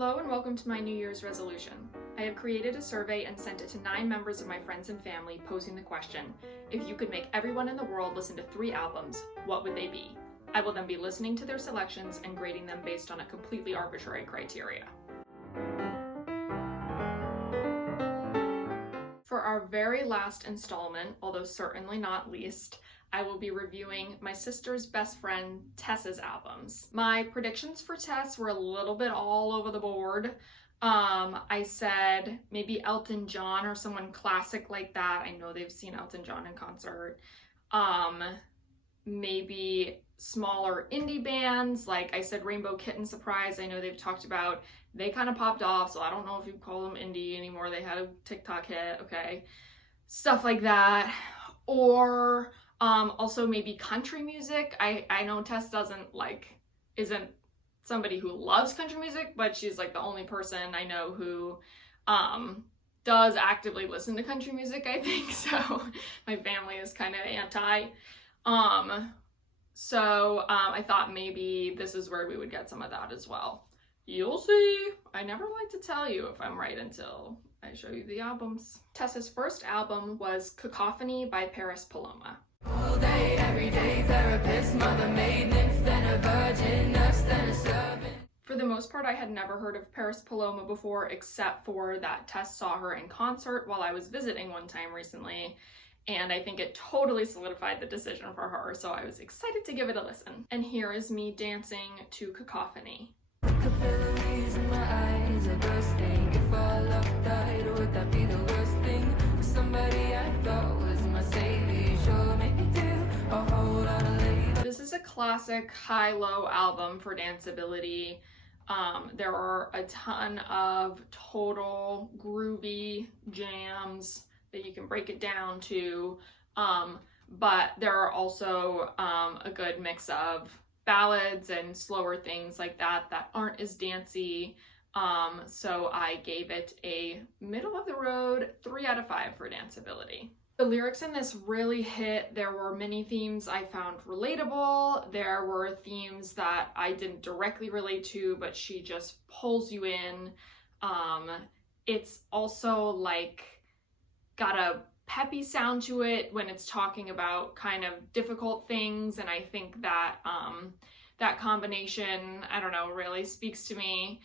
Hello and welcome to my New Year's resolution. I have created a survey and sent it to 9 members of my friends and family, posing the question, if you could make everyone in the world listen to 3 albums, what would they be? I will then be listening to their selections and grading them based on a completely arbitrary criteria. For our very last installment, although certainly not least, I will be reviewing my sister's best friend Tess's albums. My predictions for Tess were a little bit all over the board. I said maybe Elton John or someone classic like that. I know they've seen Elton John in concert. Maybe smaller indie bands, like I said Rainbow Kitten Surprise. I know they've talked about, they kind of popped off, so I don't know if you call them indie anymore. They had a TikTok hit, okay. Stuff like that. Or also maybe country music. I know Tess isn't somebody who loves country music, but she's like the only person I know who does actively listen to country music, I think. So my family is kind of anti. So I thought maybe this is where we would get some of that as well. You'll see. I never like to tell you if I'm right until I show you the albums. Tess's first album was Cacophony by Paris Paloma. All day, every day, therapist, mother, maid, nymph, then a virgin, nurse, then a servant. For the most part, I had never heard of Paris Paloma before, except for that Tess saw her in concert while I was visiting one time recently, and I think it totally solidified the decision for her, so I was excited to give it a listen. And here is me dancing to Cacophony. Capillaries in my eyes are bursting. If our love died, would that be the worst thing? For somebody I thought was my savior, sure make me do a whole lot of labor. This is a classic high-low album for danceability. There are a ton of total groovy jams that you can break it down to, but there are also a good mix of ballads and slower things like that aren't as dancey. So I gave it a middle of the road 3 out of 5 for danceability. The lyrics in this really hit. There were many themes I found relatable. There were themes that I didn't directly relate to, but she just pulls you in. It's also like got a peppy sound to it when it's talking about kind of difficult things, and I think that that combination, I don't know, really speaks to me.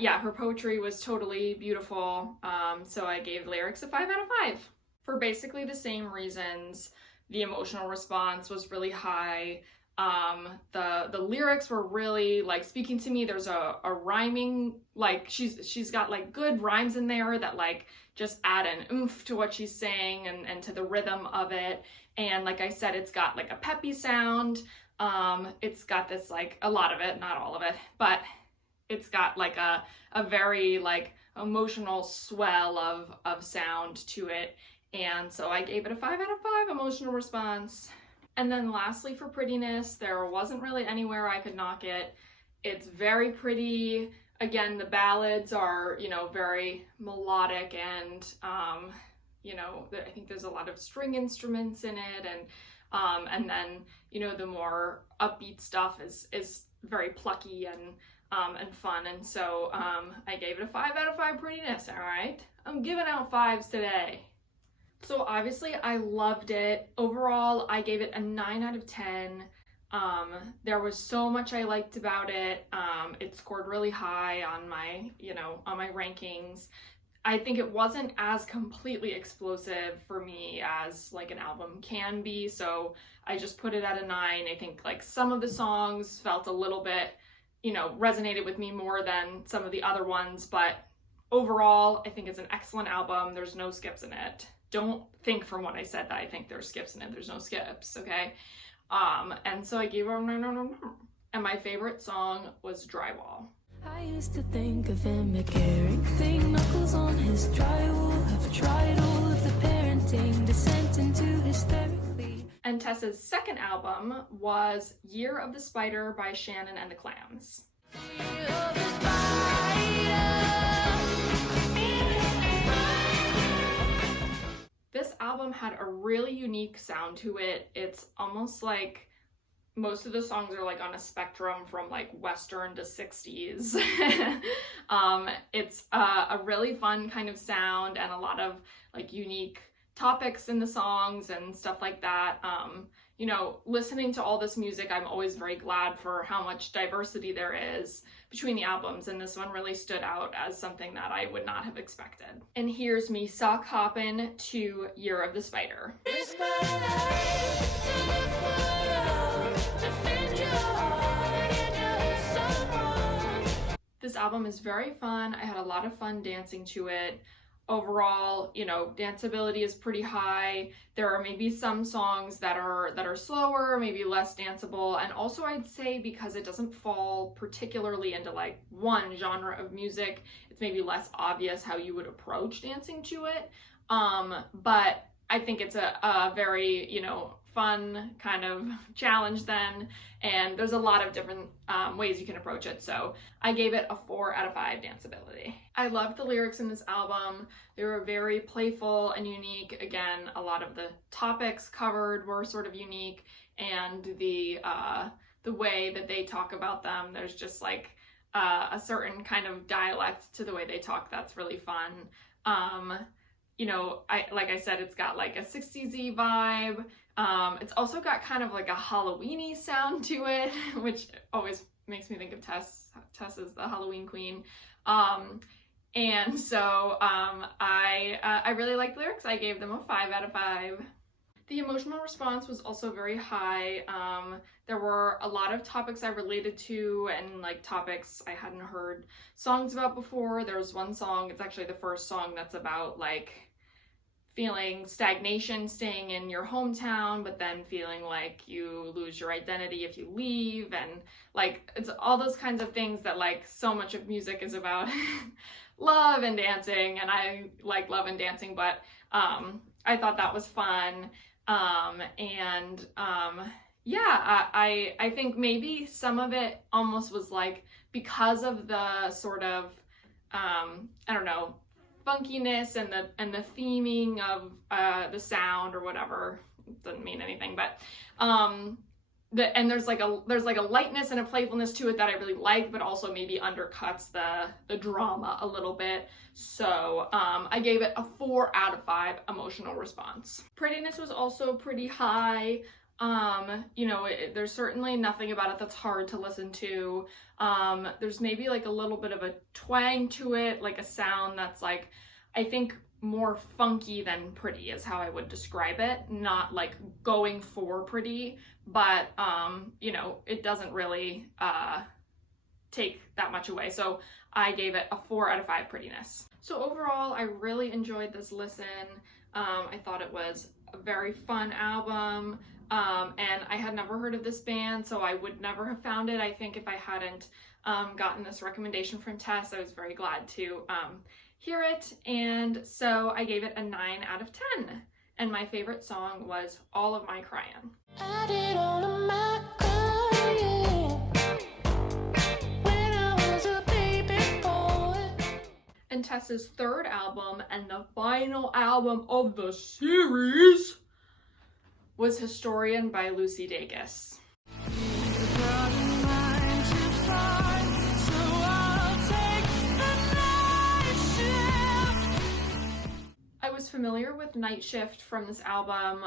Yeah, her poetry was totally beautiful, so I gave lyrics a 5 out of 5. For basically the same reasons, the emotional response was really high. The lyrics were really like speaking to me. There's a rhyming, like she's got like good rhymes in there that like just add an oomph to what she's saying and to the rhythm of it. And like I said, it's got like a peppy sound. It's got this like a lot of it, not all of it, but it's got like a very like emotional swell of sound to it. And so I gave it a 5 out of 5 emotional response. And then lastly, for prettiness, there wasn't really anywhere I could knock it. It's very pretty. Again, the ballads are, very melodic and, I think there's a lot of string instruments in it. And then, the more upbeat stuff is very plucky and fun. And so I gave it a 5 out of 5 prettiness, all right? I'm giving out 5s today. So obviously I loved it. Overall, I gave it a 9 out of 10. There was so much I liked about it. It scored really high on my, on my rankings. I think it wasn't as completely explosive for me as like an album can be. So I just put it at a 9. I think like some of the songs felt a little bit, resonated with me more than some of the other ones. But overall, I think it's an excellent album. There's no skips in it. Don't think from what I said that I think there's skips in it. There's no skips, okay? And so I gave her a 9. And my favorite song was Drywall. I used to think of him a caring thing, knuckles on his drywall. Have tried all of the parenting, descent into hysterically. And Tess's second album was Year of the Spider by Shannon and the Clams. This album had a really unique sound to it. It's almost like most of the songs are like on a spectrum from like Western to 60s. It's a really fun kind of sound and a lot of like unique topics in the songs and stuff like that. You know, listening to all this music, I'm always very glad for how much diversity there is between the albums, and this one really stood out as something that I would not have expected. And here's me sock hopping to Year of the Spider. This album is very fun. I had a lot of fun dancing to it. Overall, you know, danceability is pretty high. There are maybe some songs that are slower, maybe less danceable, and also I'd say because it doesn't fall particularly into like one genre of music, it's maybe less obvious how you would approach dancing to it. But I think it's a very, you know, fun kind of challenge then, and there's a lot of different ways you can approach it, so I gave it a 4 out of 5 danceability. I loved the lyrics in this album. They were very playful and unique. Again, a lot of the topics covered were sort of unique, and the way that they talk about them, there's just like a certain kind of dialect to the way they talk that's really fun. You know, like I said, it's got like a 60s-y vibe. It's also got kind of like a Halloween-y sound to it, which always makes me think of Tess. Tess is the Halloween queen. And so I really liked the lyrics. I gave them a 5 out of 5. The emotional response was also very high. There were a lot of topics I related to and like topics I hadn't heard songs about before. There was one song, it's actually the first song that's about like feeling stagnation staying in your hometown, but then feeling like you lose your identity if you leave, and like it's all those kinds of things that like so much of music is about love and dancing, and I like love and dancing, but I thought that was fun. Yeah, I think maybe some of it almost was like because of the sort of I don't know, funkiness and the theming of the sound or whatever. It doesn't mean anything, but and there's like a lightness and a playfulness to it that I really like, but also maybe undercuts the drama a little bit. So I gave it a 4 out of 5 emotional response. Prettiness was also pretty high. You know, there's certainly nothing about it that's hard to listen to. There's maybe like a little bit of a twang to it, like a sound that's like, I think more funky than pretty is how I would describe it. Not like going for pretty, but you know, it doesn't really take that much away. So I gave it a 4 out of 5 prettiness. So overall, I really enjoyed this listen. I thought it was a very fun album. And I had never heard of this band, so I would never have found it. I think if I hadn't gotten this recommendation from Tess, I was very glad to hear it. And so I gave it a 9 out of 10. And my favorite song was All of My Crying. I did all of my crying when I was a baby boy. And Tess's third album and the final album of the series was Historian by Lucy Dacus. I was familiar with Night Shift from this album,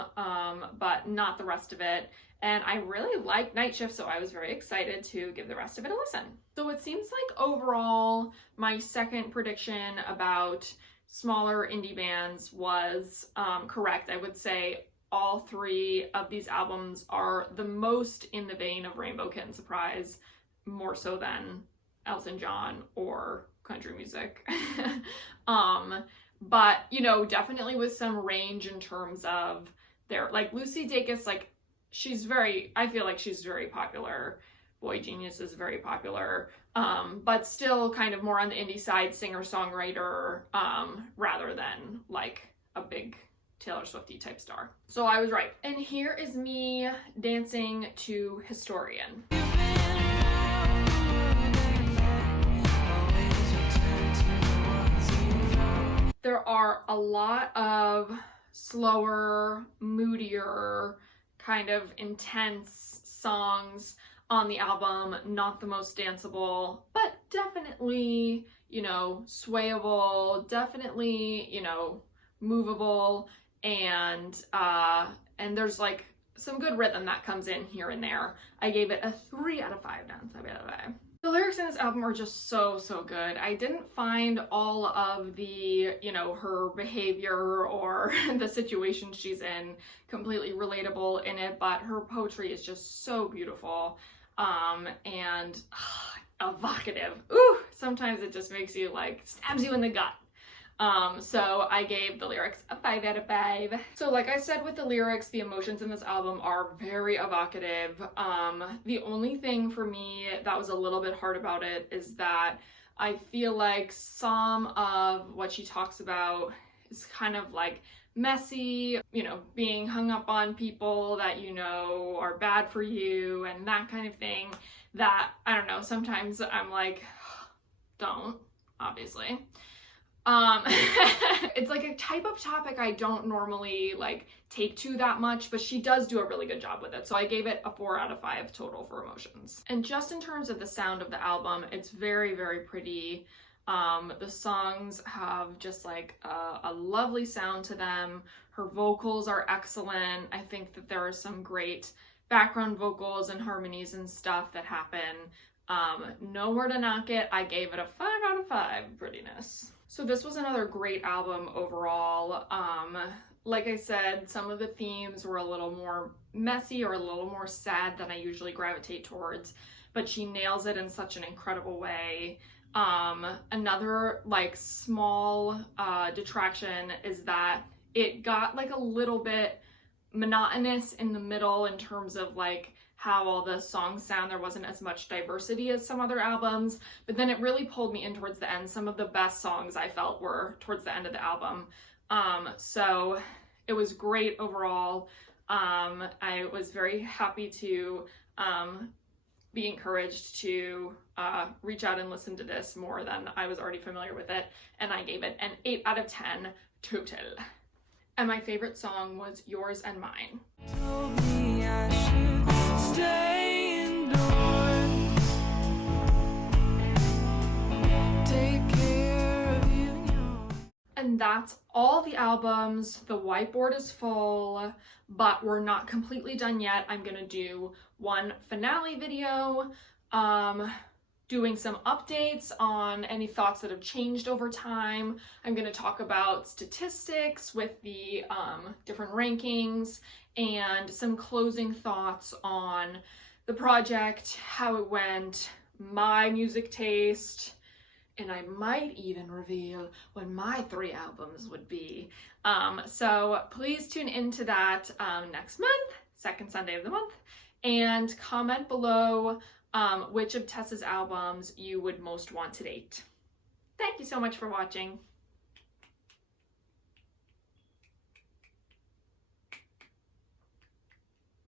but not the rest of it. And I really liked Night Shift, so I was very excited to give the rest of it a listen. So it seems like overall, my second prediction about smaller indie bands was correct. I would say all 3 of these albums are the most in the vein of Rainbow Kitten Surprise, more so than Elton John or country music. But, you know, definitely with some range in terms of their, like Lucy Dacus, like I feel like she's very popular. Boy Genius is very popular, but still kind of more on the indie side, singer-songwriter, rather than like a big Taylor Swifty type star. So I was right. And here is me dancing to Historian. There are a lot of slower, moodier, kind of intense songs on the album, not the most danceable, but definitely, you know, swayable, definitely, you know, movable, and there's like some good rhythm that comes in here and there. I gave it a 3 out of 5 now. The lyrics in this album are just so good. I didn't find all of the, you know, her behavior or the situation she's in completely relatable in it, but her poetry is just so beautiful, and evocative. Ooh, sometimes it just makes you like, stabs you in the gut. So I gave the lyrics a 5 out of 5. So like I said with the lyrics, the emotions in this album are very evocative. The only thing for me that was a little bit hard about it is that I feel like some of what she talks about is kind of like messy, you know, being hung up on people that you know are bad for you and that kind of thing, that, I don't know, sometimes I'm like, don't, obviously. It's like a type of topic I don't normally like take to that much, but she does do a really good job with it. So I gave it a 4 out of 5 total for emotions. And just in terms of the sound of the album, it's very pretty. The songs have just like a lovely sound to them. Her vocals are excellent. I think that there are some great background vocals and harmonies and stuff that happen. Nowhere to knock it. I gave it a 5 out of 5 prettiness. So this was another great album overall. Like I said, some of the themes were a little more messy or a little more sad than I usually gravitate towards, but she nails it in such an incredible way. Another like small detraction is that it got like a little bit monotonous in the middle in terms of like how all the songs sound. There wasn't as much diversity as some other albums, but then it really pulled me in towards the end. Some of the best songs I felt were towards the end of the album. So it was great overall. I was very happy to be encouraged to reach out and listen to this more than I was already familiar with it, and I gave it an 8 out of 10 total. And my favorite song was Yours and Mine. Told me I should stay indoors. Take care of you and yours. And that's all the albums. The whiteboard is full, but we're not completely done yet. I'm gonna do one finale video, doing some updates on any thoughts that have changed over time. I'm gonna talk about statistics with the different rankings and some closing thoughts on the project, how it went, my music taste, and I might even reveal what my 3 albums would be. So please tune into that next month, second Sunday of the month, and comment below which of Tess's albums you would most want to date. Thank you so much for watching.